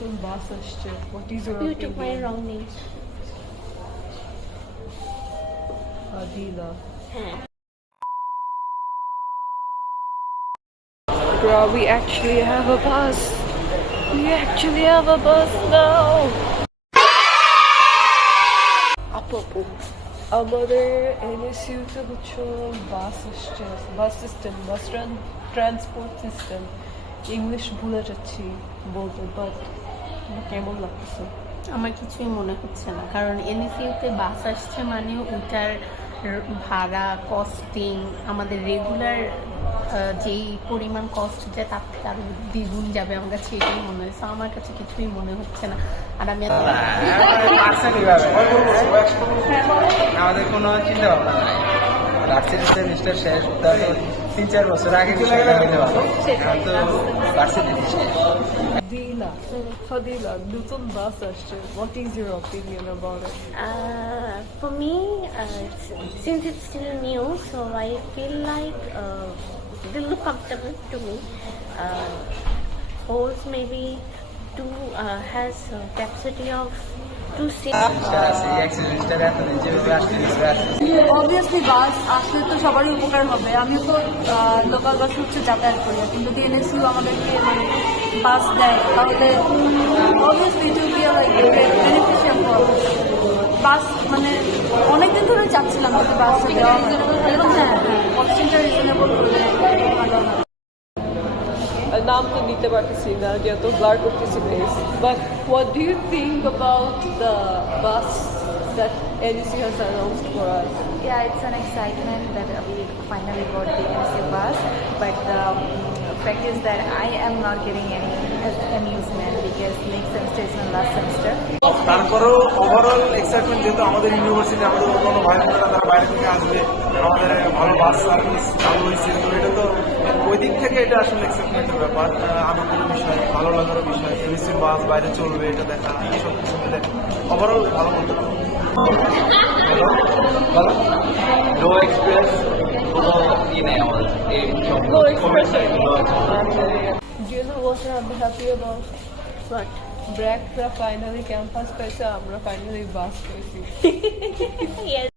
নতুন বাস আসছে। What is your You took my opinion? wrong name. Adila. হ্যাঁ। Girl, we actually have a bus. We actually have a bus now. Apu. আমাদের NSU-তে হচ্ছে বাস আসছে, বাস system, বাস transport system. English ভুলে যাচ্ছি বলতে, বাট কেমন লাগতেছে? আমার কিছুই মনে হচ্ছে না, কারণ এনএসইউতে বাস আসছে মানে ওইটার ভাড়া কস্টিং আমাদের রেগুলার যেই পরিমাণ কস্ট যায় তার থেকে আরো দ্বিগুণ যাবে আমার কাছে, এটাই মনে হচ্ছে। আমার কাছে কিছুই মনে হচ্ছে না। আর আমি আমাদের কোনো চিন্তা ভাবনা নাই। ভার্সিটি সেমিস্টার শেষ, 3-4 বছর আগে তো ভার্সিটি শেষ। Fadila, নতুন বাস আসছে। What is your opinion about it? For me, since it's still new, so I feel like they look comfortable to me. Holds maybe has capacity of 2 seats. Obviously বাস আসলে তো সবারই উপকার হবে। আমিও তো লোকাল বাস হচ্ছে যাতায়াত করি, কিন্তু যদি এনএসইউ আমাদেরকে মানে বাস দেয় তাহলে obviously it will be like beneficial for bus. মানে অনেকদিন ধরে চাচ্ছিলাম যদি বাসটা দেওয়া হয়, এবং হ্যাঁ অপশনটা রিজনেবল করলে ভালো হয়। নাম তো নিতে পারতেছি না যেহেতু ব্লার করতেছি face, but what do you think about the bus that NEC has announced for us? Yeah, it's an excitement that we finally got the NSU bus, but the fact is that I am not getting any amusement because next semester is my last semester. তারপরেও overall excitement, যেহেতু আমাদের university, আমাদের অন্য ভাই বোনেরা তারা বাইরে থেকে আসবে, আমাদের ভালো বাস সার্ভিস চালু হয়েছে, তো এটা তো ওই দিক থেকে এটা আসলে এক্সাইটমেন্টের ব্যাপার, আনন্দের বিষয়, ভালো লাগার বিষয়। এনএসসি বাস বাইরে চলবে এটা দেখা, এইসব কিছু মিলে ওভারঅল ভালো বলতে পারবো। নো এক্সপ্রেস কোনো ই নেই আমাদের এই সব No expression. Do you know what I'm happy about? What? ব্র্যাকরা ফাইনালি ক্যাম্পাস পাইছে, আমরা ফাইনালি বাস পাইছি। Yes.